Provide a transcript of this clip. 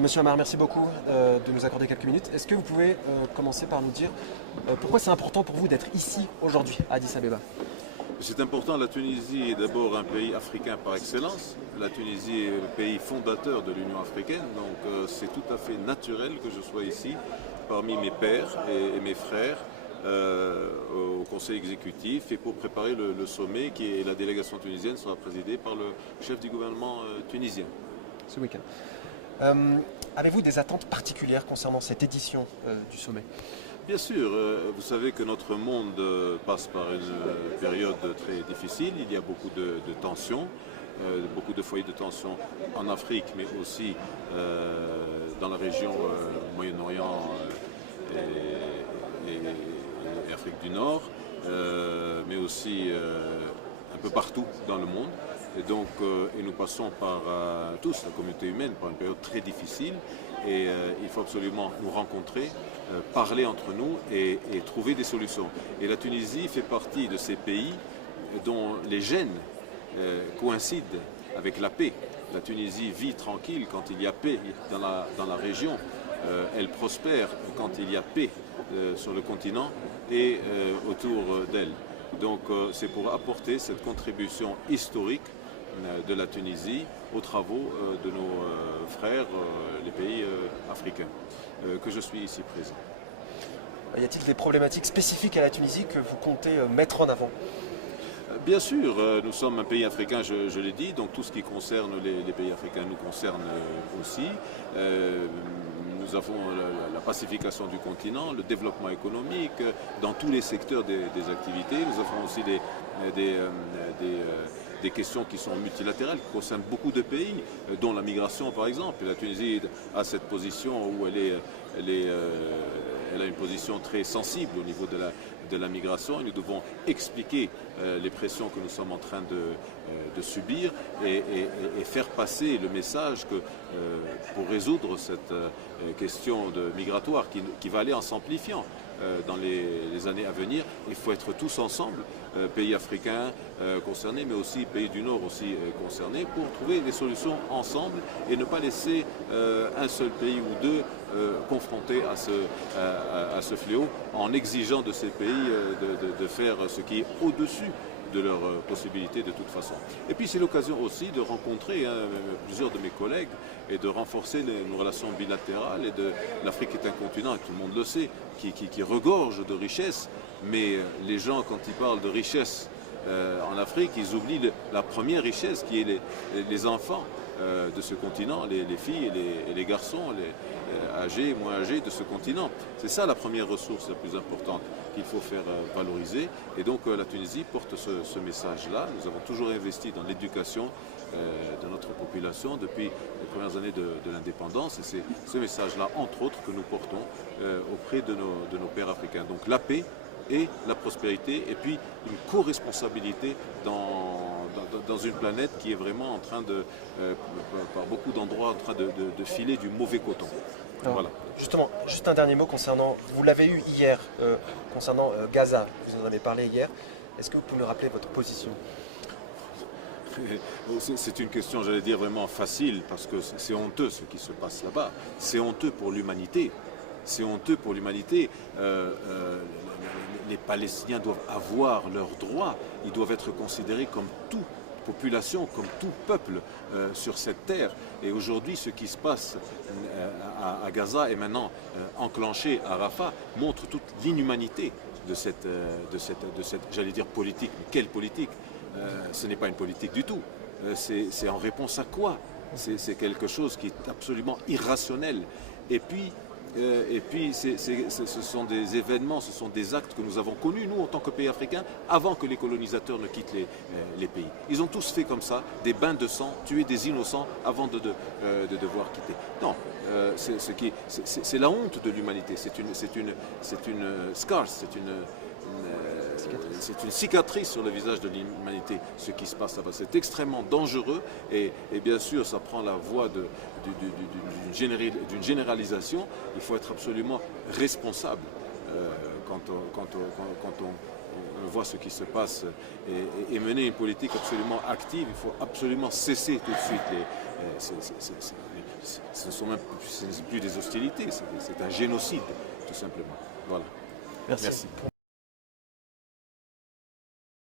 Monsieur Amar, merci beaucoup de nous accorder quelques minutes. Est-ce que vous pouvez commencer par nous dire pourquoi c'est important pour vous d'être ici aujourd'hui à Addis Abeba? C'est important, la Tunisie est d'abord un pays africain par excellence. La Tunisie est le pays fondateur de l'Union africaine, donc c'est tout à fait naturel que je sois ici parmi mes pairs et mes frères au conseil exécutif et pour préparer le sommet qui est la délégation tunisienne sera présidée par le chef du gouvernement tunisien. Ce week-end. Avez-vous des attentes particulières concernant cette édition du sommet? Bien sûr, vous savez que notre monde passe par une période très difficile, il y a beaucoup de tensions, beaucoup de foyers de tension en Afrique, mais aussi dans la région Moyen-Orient et Afrique du Nord, mais aussi un peu partout dans le monde. Et donc, et nous passons par tous, la communauté humaine, par une période très difficile et il faut absolument nous rencontrer, parler entre nous et trouver des solutions. Et la Tunisie fait partie de ces pays dont les gènes coïncident avec la paix. La Tunisie vit tranquille quand il y a paix dans la région, elle prospère quand il y a paix sur le continent et autour d'elle. Donc c'est pour apporter cette contribution historique de la Tunisie aux travaux de nos frères, les pays africains, que je suis ici présent. Y a-t-il des problématiques spécifiques à la Tunisie que vous comptez mettre en avant? Bien sûr, nous sommes un pays africain, je l'ai dit, donc tout ce qui concerne les pays africains nous concerne aussi. Nous avons la pacification du continent, le développement économique, dans tous les secteurs des activités. Nous avons aussi des questions qui sont multilatérales, qui concernent beaucoup de pays, dont la migration par exemple. La Tunisie a cette position où elle a une position très sensible au niveau de la migration et nous devons expliquer les pressions que nous sommes en train de subir et faire passer le message que pour résoudre cette question migratoire qui va aller en s'amplifiant dans les années à venir, il faut être tous ensemble, pays africains concernés, mais aussi pays du Nord aussi concernés, pour trouver des solutions ensemble et ne pas laisser un seul pays ou deux confrontés à ce fléau en exigeant de ces pays de faire ce qui est au-dessus de leurs possibilités de toute façon. Et puis c'est l'occasion aussi de rencontrer plusieurs de mes collègues et de renforcer nos relations bilatérales. L'Afrique est un continent, et tout le monde le sait, qui regorge de richesses, mais les gens quand ils parlent de richesse en Afrique, ils oublient la première richesse qui est les enfants de ce continent, les filles et les garçons, âgés, moins âgés de ce continent. C'est ça la première ressource la plus importante qu'il faut faire valoriser. Et donc la Tunisie porte ce message-là. Nous avons toujours investi dans l'éducation de notre population depuis les premières années de l'indépendance. Et c'est ce message-là, entre autres, que nous portons auprès de nos pairs africains. Donc la paix et la prospérité, et puis une co-responsabilité dans une planète qui est vraiment en train par beaucoup d'endroits, en train de filer du mauvais coton. Alors, voilà. Justement, juste un dernier mot concernant, vous l'avez eu hier, concernant Gaza, vous en avez parlé hier. Est-ce que vous pouvez me rappeler votre position? C'est une question, j'allais dire, vraiment facile, parce que c'est honteux ce qui se passe là-bas. C'est honteux pour l'humanité. C'est honteux pour l'humanité. Les Palestiniens doivent avoir leurs droits. Ils doivent être considérés comme toute population, comme tout peuple sur cette terre. Et aujourd'hui, ce qui se passe à Gaza et maintenant enclenché à Rafah montre toute l'inhumanité de cette j'allais dire, politique. Mais quelle politique? Ce n'est pas une politique du tout. C'est en réponse à quoi? C'est quelque chose qui est absolument irrationnel. Et puis ce sont des événements, ce sont des actes que nous avons connus, nous, en tant que pays africains, avant que les colonisateurs ne quittent les pays. Ils ont tous fait comme ça, des bains de sang, tuer des innocents avant de devoir quitter. Non, c'est la honte de l'humanité, c'est une scar, c'est une cicatrice sur le visage de l'humanité, ce qui se passe là-bas. C'est extrêmement dangereux et bien sûr, ça prend la voie d'une généralisation. Il faut être absolument responsable quand on voit ce qui se passe et mener une politique absolument active. Il faut absolument cesser tout de suite ce n'est plus des hostilités, c'est un génocide, tout simplement. Voilà. Merci. Merci.